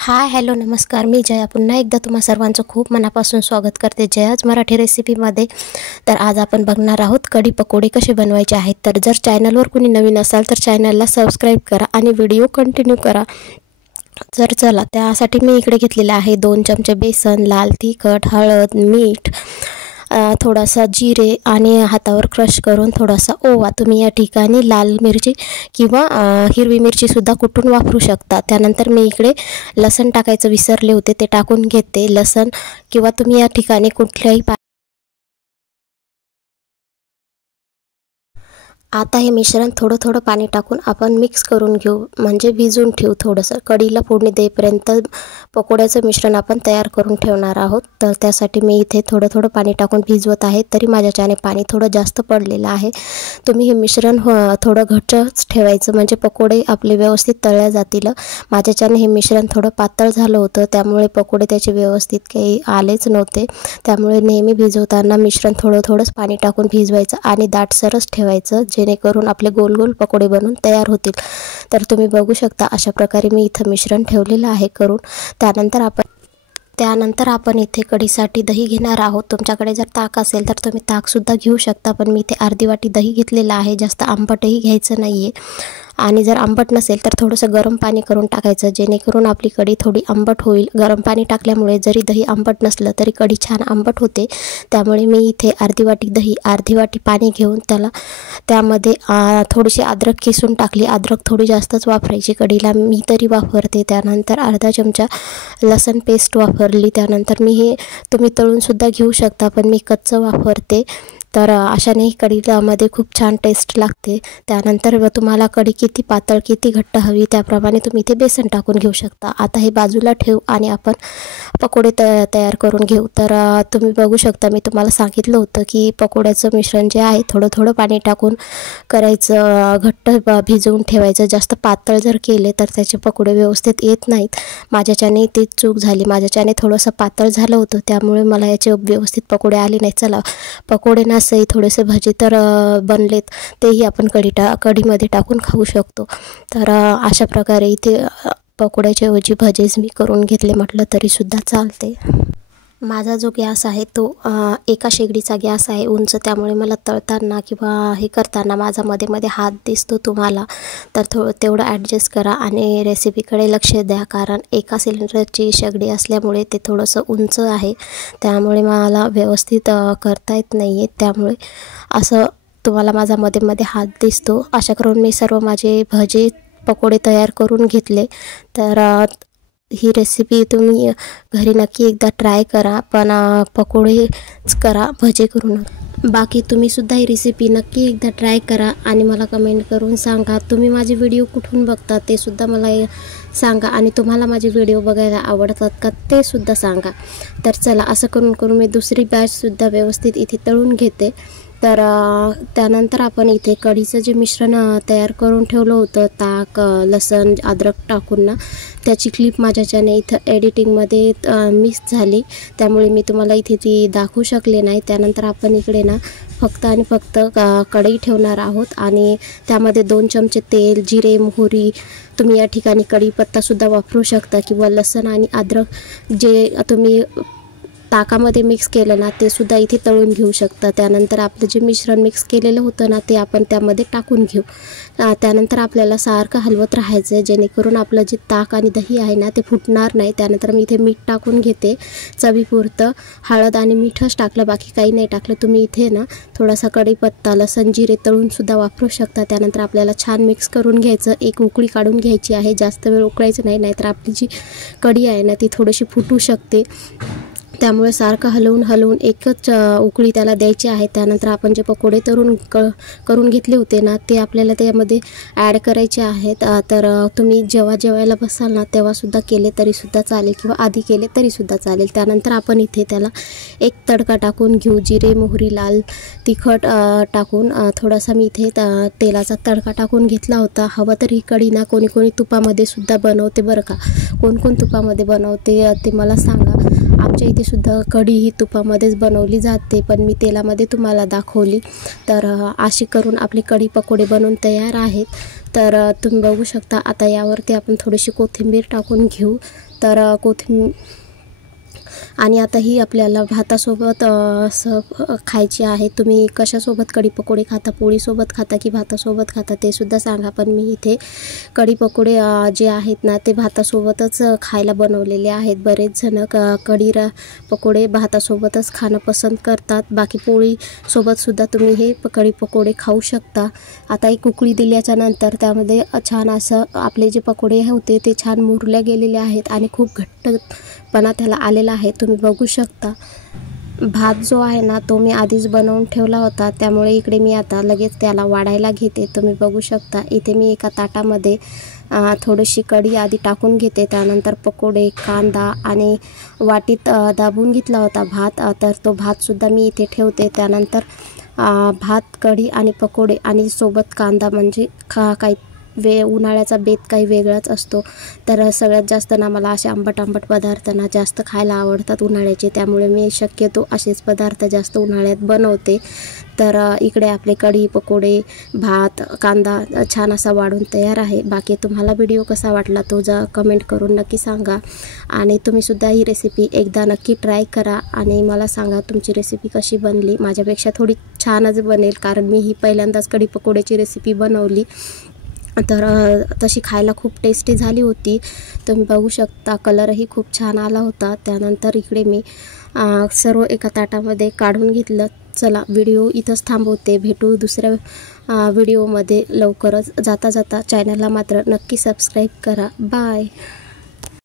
Hi hello नमस्कार, मी जया पुन्हा एकदा तुम्हा सर्वांचं खूप मनापासून स्वागत करते जयाज मराठी रेसिपीमध्ये। तर आज आपण बघणार आहोत कढी पकोडे कसे बनवायचे आहेत। तर जर चॅनलवर कोणी नवीन असाल तर चॅनलला सबस्क्राईब करा आणि व्हिडिओ कंटिन्यू करा। तर चला, त्यासाठी मी इकडे घेतलेले आहे 2 चमचे बेसन, लाल तिखट, हळद, मीठ, थोडासा जिरे आणि हातावर क्रश करून थोडासा ओवा। तुम्ही या ठिकाणी लाल मिरची किंवा हिरवी मिरची सुद्धा कुटून वापरू शकता। त्यानंतर मी इकडे लसण टाकायचं विसरले होते, ते टाकून घेते। लसण किंवा तुम्ही या ठिकाणी कुठल्याही आता हे मिश्रण थोडं थोडं पाणी टाकून आपण मिक्स करून घेऊ, म्हणजे भिजून ठेवू थोडंसं। कढीला फोडणी देईपर्यंत पकोड्याचं मिश्रण आपण तयार करून ठेवणार आहोत। तर त्यासाठी मी इथे थोडं थोडं पाणी टाकून भिजवत आहे। तरी माझ्याच्याने पाणी थोडं जास्त पडलेलं आहे। तुम्ही हे मिश्रण थोडं घट्टच ठेवायचं, म्हणजे पकोडे आपले व्यवस्थित तळल्या जातील। माझ्याच्याने हे मिश्रण थोडं पातळ झालं होतं, त्यामुळे पकोडे त्याचे व्यवस्थित काही आलेच नव्हते। त्यामुळे नेहमी भिजवताना मिश्रण थोडं थोडंच पाणी टाकून भिजवायचं आणि दाटसरच ठेवायचं, जेणेकरून आपले गोल गोल पकोडे बनून तयार होतील। तर तुम्ही बघू शकता अशा प्रकारे मी इथं मिश्रण ठेवलेलं आहे करून। त्यानंतर आपण इथे कढीसाठी दही घेणार आहोत। तुमच्याकडे जर ताक असेल तर तुम्ही ताकसुद्धा घेऊ शकता, पण मी इथे अर्धी वाटी दही घेतलेलं आहे। जास्त आंबटही घ्यायचं नाही आहे, आणि जर आंबट नसेल तर थोडंसं गरम पाणी करून टाकायचं, जेणेकरून आपली कढी थोडी आंबट होईल। गरम पाणी टाकल्यामुळे जरी दही आंबट नसलं तरी कढी छान आंबट होते। त्यामुळे मी इथे अर्धी वाटी दही, अर्धी वाटी पाणी घेऊन त्यामध्ये थोडीशी अद्रक किसून टाकली। अद्रक थोडी जास्तच वापरायची कढीला, मी तरी वापरते। त्यानंतर अर्धा चमचा लसण पेस्ट वापरली। त्यानंतर तुम्ही तळूनसुद्धा घेऊ शकता, पण मी कच्चं वापरते। तर अशाने कढीमध्ये खूप छान टेस्ट लागते। त्यानंतर तुम्हाला कढी किती पातळ किती घट्ट हवी त्याप्रमाणे तुम्ही इथे बेसन टाकून घेऊ शकता। आता हे बाजूला ठेवू आणि आपण पकोडे तयार करून घेऊ। तर तुम्ही बघू शकता, मी तुम्हाला सांगितलं होतं की पकोड्याचं मिश्रण जे आहे थोडं थोडं पाणी टाकून करायचं, घट्ट भिजवून ठेवायचं। जास्त पातळ जर केले तर त्याचे पकोडे व्यवस्थित येत नाहीत। माझ्याच्याने तीच चूक झाली, माझ्याच्याने थोडंसं पातळ झालं होतं, त्यामुळे मला याचे व्यवस्थित पकोडे आले नाही। चला, पकोडे सही थोडेसे भजी तर बनलेत, तेही आपण कढीमध्ये टाकून खाऊ शकतो। तर अशा प्रकारे इथे पकोड्याच्या ऐवजी भजीच मी करून घेतले म्हटलं तरी सुद्धा चालते। माझा जो गॅस आहे तो एका शेगडीचा गॅस आहे उंच, त्यामुळे मला तळताना किंवा हे करताना माझा मध्ये मध्ये हात दिसतो तुम्हाला। तर तेवढं ॲडजस्ट करा आणि रेसिपीकडे लक्ष द्या, कारण एका सिलेंडरची शेगडी असल्यामुळे ते थोडंसं उंच आहे, त्यामुळे मला व्यवस्थित करता येत नाही आहे। त्यामुळे असं तुम्हाला माझा मध्ये मध्ये हात दिसतो। अशा करून मी सर्व माझे भजे पकोडे तयार करून घेतले। तर ही रेसिपी तुम्ही घरी नक्की एकदा ट्राय करा, पण पकोडेच करा, भजे करू नका। बाकी तुम्हीसुद्धा ही रेसिपी नक्की एकदा ट्राय करा आणि मला कमेंट करून सांगा तुम्ही माझे व्हिडिओ कुठून बघता ते सुद्धा मला सांगा, आणि तुम्हाला माझे व्हिडिओ बघायला आवडतात का ते सुद्धा सांगा। तर चला, असं करून मी दुसरी बॅचसुद्धा व्यवस्थित इथे तळून घेते। तर त्यानंतर आपण इथे कढीचं जे मिश्रण तयार करून ठेवलं होतं, ताक, लसण, अद्रक टाकून ना, त्याची क्लिप माझ्याच्याने इथं एडिटिंगमध्ये मिस झाली, त्यामुळे मी तुम्हाला इथे ती दाखवू शकले नाही। त्यानंतर आपण इकडे ना फक्त कढई ठेवणार आहोत आणि त्यामध्ये 2 चमचे तेल, जिरे, मोहरी, तुम्ही या ठिकाणी कढीपत्तासुद्धा वापरू शकता, किंवा लसण आणि अद्रक जे तुम्ही ताकामध्ये मिक्स केलं ना ते सुद्धा इथे तळून घेऊ शकता। त्यानंतर आपलं जे मिश्रण मिक्स केलेलं होतं ना ते आपण त्यामध्ये टाकून घेऊ। त्यानंतर आपल्याला सारखं हलवत राहायचं, जेणेकरून आपलं जे ताक आणि दही आहे ना ते फुटणार नाही। त्यानंतर मी इथे मीठ टाकून घेते, चवीपुरतं हळद आणि मीठच टाकलं, बाकी काही नाही टाकलं। तुम्ही इथे ना थोडासा कढीपत्ता, लसण, जिरे तळूनसुद्धा वापरू शकता। त्यानंतर आपल्याला छान मिक्स करून घ्यायचं, एक उकळी काढून घ्यायची आहे, जास्त वेळ उकळायचं नाही, नाहीतर आपली जी कढी आहे ना ती थोडीशी फुटू शकते। त्यामुळे सारखं हलवून एकच उकळी त्याला द्यायची आहे। त्यानंतर आपण जे पकोडे करून घेतले होते ना ते आपल्याला त्यामध्ये ॲड करायचे आहेत। तर तुम्ही जेव्हा जेवायला बसाल ना तेव्हासुद्धा केले तरीसुद्धा चालेल, किंवा आधी केले तरीसुद्धा चालेल। त्यानंतर आपण इथे त्याला एक तडका टाकून घेऊ, जिरे, मोहरी, लाल तिखट टाकून थोडासा मी इथे तेलाचा तडका टाकून घेतला होता। हवं तर ही कढी ना कोणी तुपामध्ये सुद्धा बनवते बरं का, कोण तुपामध्ये बनवते ते मला सांगा। आमच्या इथे सुद्धा कढी ही तुपामध्येच बनवली जाते, पण मी तेलामध्ये तुम्हाला दाखवली। तर अशी करून आपली कढी पकोडे बनवून तयार आहेत। तर तुम्ही बघू शकता। आता यावरती आपण थोडीशी कोथिंबीर टाकून घेऊ। तर आणि आता ही आपल्याला भातासोबत खायची आहे। तुम्ही कशासोबत कढी पकोडे खाता, पोळीसोबत खाता की भातासोबत खाता ते सुद्धा सांगा। पण मी इथे कढी पकोडे जे आहेत ना ते भातासोबतच खायला बनवलेले आहेत। बरेच जण कढी पकोडे भातासोबतच खाणं पसंत करतात, बाकी पोळीसोबत सुद्धा तुम्ही हे कढी पकोडे खाऊ शकता। आता एक उकळी दिल्याच्या नंतर त्यामध्ये छान असं आपले जे पकोडे होते ते छान मुरले गेलेले आहेत आणि खूप घट्टपणा त्याला आलेला आहे, तुम्ही बघू शकता। भात जो आहे ना तो मी आधीच बनवून ठेवला होता, त्यामुळे इकडे मी आता लगेच त्याला वाढायला घेते। तुम्ही बघू शकता इथे मी एका ताटामध्ये थोडीशी कढी आधी टाकून घेते, त्यानंतर पकोडे, कांदा आणि वाटीत दाबून घेतला होता भात, तर तो भातसुद्धा मी इथे ठेवते। त्यानंतर भात, कढी आणि पकोडे आणि सोबत कांदा, म्हणजे काही उन्हाळ्याचा बेत काही वेगळाच असतो। तर सगळ्यात जास्त ना मला असे आंबट पदार्थ ना जास्त खायला आवडतात उन्हाळ्याचे, त्यामुळे मी शक्यतो असेच पदार्थ जास्त उन्हाळ्यात बनवते। तर इकडे आपले कढी, पकोडे, भात, कांदा छान असा वाढून तयार आहे। बाकी तुम्हाला व्हिडिओ कसा वाटला तो कमेंट करून नक्की सांगा आणि तुम्ही सुद्धा ही रेसिपी एकदा नक्की ट्राय करा आणि मला सांगा तुमची रेसिपी कशी बनली। माझ्यापेक्षा थोडी छानच बनेल, कारण मी ही पहिल्यांदाच कढी पकोड्याची रेसिपी बनवली, तर तशी खायला खूप टेस्टी झाली होती। तुम्ही बघू शकता कलरही खूप छान आला होता। त्यानंतर इकडे मी सर्व एका ताटामध्ये काढून घेतलं। चला व्हिडिओ इथंच थांबवते, भेटू दुसऱ्या व्हिडिओमध्ये लवकरच। जाता चॅनलला मात्र नक्की सबस्क्राईब करा। बाय।